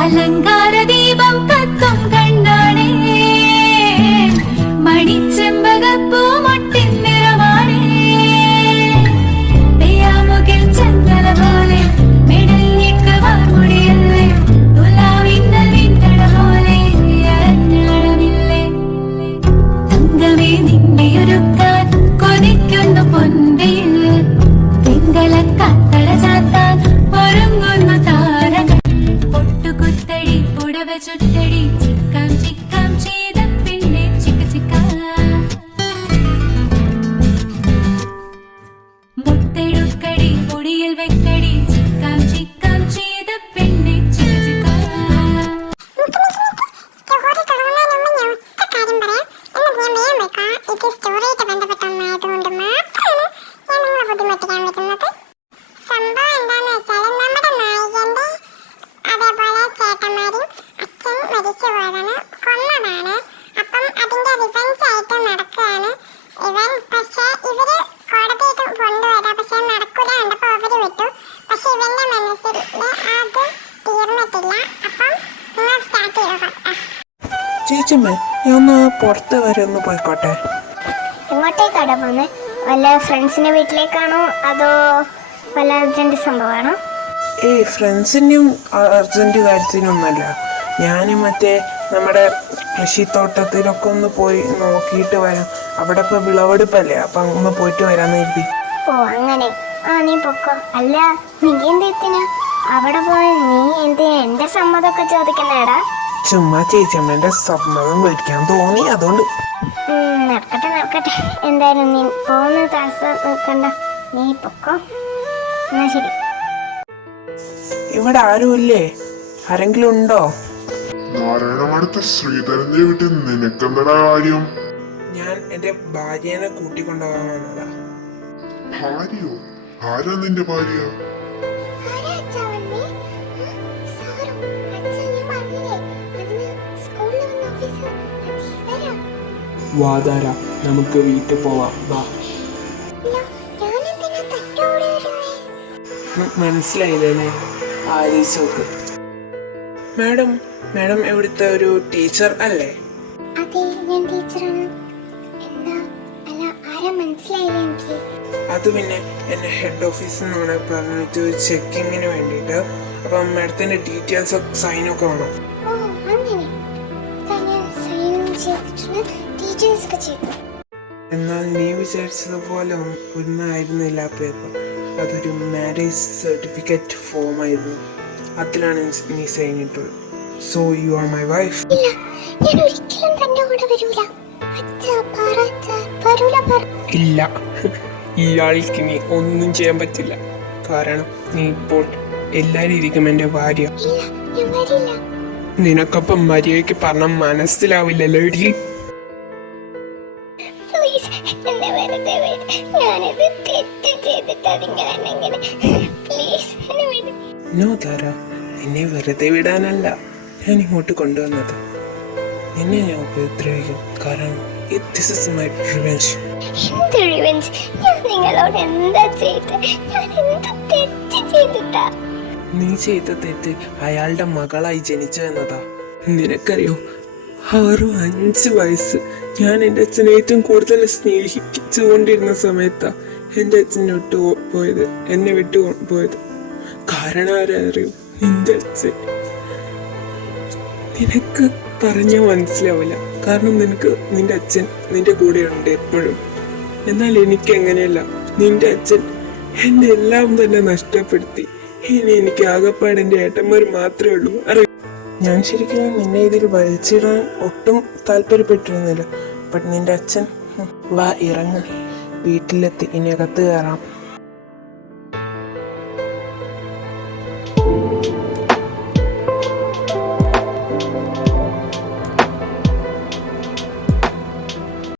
അലങ്കാര ദീപം കത്തും കണ്ണാണേ മണിച്ചെമ്പകപ്പൂ മൊട്ടിൻ നിറമാണേ പെയ്യാമുകിൽ ചന്ദന പോലെ മെടഞ്ഞിട്ട് വാർമുടിയല്ലേ തുലാവിന്നൽ വിണ്ടട പോലെ അരഞ്ഞാടമില്ലേ തങ്കമേ നിന്നെ ഒരുക്കാൻ കൊതിക്കുന്നു പൊൻവെയിൽ പിങ്കലക്കാത്തട ചാത്താൻ ഒരുങ്ങുന്നു താരങ്ങൾ പൊട്ടുകുത്തടി പുടവ ചുറ്റടി ചിക്കാം ചിക്കാം ചെയ്ത പിന്നെ ചിക്ക ചിക്ക മുത്തെടുക്കടി പൊടിയിൽ വെക്കടി ചിക്കാം ചിക്കാം ചെയ്ത പിന്നെ ചിക്ക ചിക്ക ചേച്ചിമ്മേ ഞാൻ ഒന്ന് പുറത്ത് വരെ ഒന്ന് പോയിക്കോട്ടെ. എങ്ങോട്ടേക്കാടാ പോന്നെ? വല്ല ഫ്രണ്ട്സിന്റെ വീട്ടിലേക്കാണോ അതോ വല്ല അർജന്റ് സംഭവമാണോ? ഫ്രണ്ട്സിൻ്റെയും അർജന്റ് കാര്യത്തിനൊന്നുമല്ല. ഞാൻ മറ്റേ നമ്മുടെ കൃഷിത്തോട്ടത്തിലൊക്കെ ഒന്ന് പോയി നോക്കിയിട്ട് വരാം. അവിടെ ഇപ്പോൾ വിളവെടുപ്പല്ലേ, അപ്പം ഒന്ന് പോയിട്ട് വരാമെന്ന് കരുതി. ഓ അങ്ങനെ. നീ പൊക്കോ. അല്ല നീ എന്തെത്തിനാ അവിടെ പോയി? നീ എന്തിനാ എന്റെ സമ്മതമൊക്കെ ചോദിക്കുന്നേടാ? ചുമ്മാ ചേച്ചിയമ്മേൻ്റെ സമ്മതം മേടിക്കാൻ തോന്നി, അതുകൊണ്ട്. നടക്കട്ടെ. എന്തായാലും നീ പോകുന്ന താമസം നിൽക്കണ്ട, നീ പൊക്കോ. എന്നാ ശരി. ഇവിടെ ആരുമില്ലേ? ആരെങ്കിലും ഉണ്ടോ? നാരായണമടുത്ത ശ്രീധരന്റെ വീട്ടിൽ നിനക്കെന്തടാ കാര്യം? ഞാൻ എന്റെ ഭാര്യനെ കൂട്ടിക്കൊണ്ടുപോകാൻ വന്നതാ. ഭാര്യയോ? ആരാ നിന്റെ ഭാര്യ? വാതാര, നമുക്ക് വീട്ടിൽ പോവാം, വാ. മനസ്സിലായില്ലേ? ആലീസോക്ക്. മാഡം ഇവിടുത്തെ ഒരു ടീച്ചർ അല്ലേ? അതെ, ഞാൻ ടീച്ചറാണ്. എന്താ? അല്ല, ആരാ മനസ്സിലായില്ല എനിക്ക്. അത് പിന്നെ എന്നെ ഹെഡ് ഓഫീസിൽ നിന്നാണ് പറഞ്ഞിട്ട് ചെക്കിങ്ങിന് വേണ്ടിയിട്ട്. അപ്പം മാഡത്തിന്റെ ഡീറ്റെയിൽസ് സൈനൊക്കെ വേണം. ഓ അങ്ങനെ. ഞാൻ സൈനും ചെയ്തിട്ടുണ്ട്, ഡീറ്റെയിൽസ് ഒക്കെ ചെയ്തു. എന്നാൽ നീ വിചാരിച്ചതുപോലെ ഒന്നായിരുന്നില്ല ആ പേപ്പർ. അതൊരു മാരേജ് സർട്ടിഫിക്കറ്റ് ഫോം ആയിരുന്നു. അതിലാണ് നീ സൈൻ ഇട്ടുള്ളത്. So you are my wife. ഇല്ല, ഞാൻ ഒരിക്കലും തന്റെ കൂടെ വരൂല. ഇല്ല, ഇയാൾക്ക് നീ ഒന്നും ചെയ്യാൻ പറ്റില്ല. കാരണം നീ ഇപ്പോൾ എല്ലാരും ഇരിക്കും എന്റെ ഭാര്യ. നിനക്കൊപ്പം മര്യാദയ്ക്ക് പറഞ്ഞ മനസ്സിലാവില്ലല്ലോ ഇടി. നോ താര, നിന്നെ വെറുതെ വിടാനല്ല ഞാൻ ഇങ്ങോട്ട് കൊണ്ടുവന്നത്. നിന്നെ ഞാൻ ഉപദ്രവിക്കും. കാരണം ദിസ് ഈസ് മൈ റിവെഞ്ച്. എന്ത് റിവെഞ്ച്? ഞാൻ നിങ്ങളോട് എന്താ ചെയ്തത്? ഞാൻ എന്ത് തെറ്റ് ചെയ്തിട്ടാ? നീ ചെയ്ത തെറ്റ് അയാളുടെ മകളായി ജനിച്ചു എന്നതാ. നിനക്കറിയോ, 6-5 വയസ്സ് ഞാൻ എൻ്റെ അച്ഛനെ ഏറ്റവും കൂടുതൽ സ്നേഹിച്ചുകൊണ്ടിരുന്ന സമയത്താ എൻ്റെ അച്ഛൻ എന്നെ വിട്ടുപോയത്. കാരണം ആരറിയോ? നിന്റെ അച്ഛൻ. നിനക്ക് പറഞ്ഞാൽ മനസ്സിലാവില്ല. കാരണം നിന്റെ അച്ഛൻ നിന്റെ കൂടെ ഉണ്ട് എപ്പോഴും. എന്നാൽ എനിക്ക് എങ്ങനെയല്ല. നിന്റെ അച്ഛൻ എന്നെ എല്ലാം തന്നെ നഷ്ടപ്പെടുത്തി. ഇനി എനിക്ക് ആകെപ്പാട് എൻ്റെ ഏട്ടന്മാർ മാത്രമേ ഉള്ളൂ. ഞാൻ ശരിക്കും നിന്നെ ഇതിൽ വലിച്ചിടാൻ ഒട്ടും താല്പര്യപ്പെട്ടിരുന്നില്ല. ബട്ട് നിന്റെ അച്ഛൻ, വാ ഇറങ്ങ്, വീട്ടിലെത്തി, ഇനി അകത്ത് കയറാം.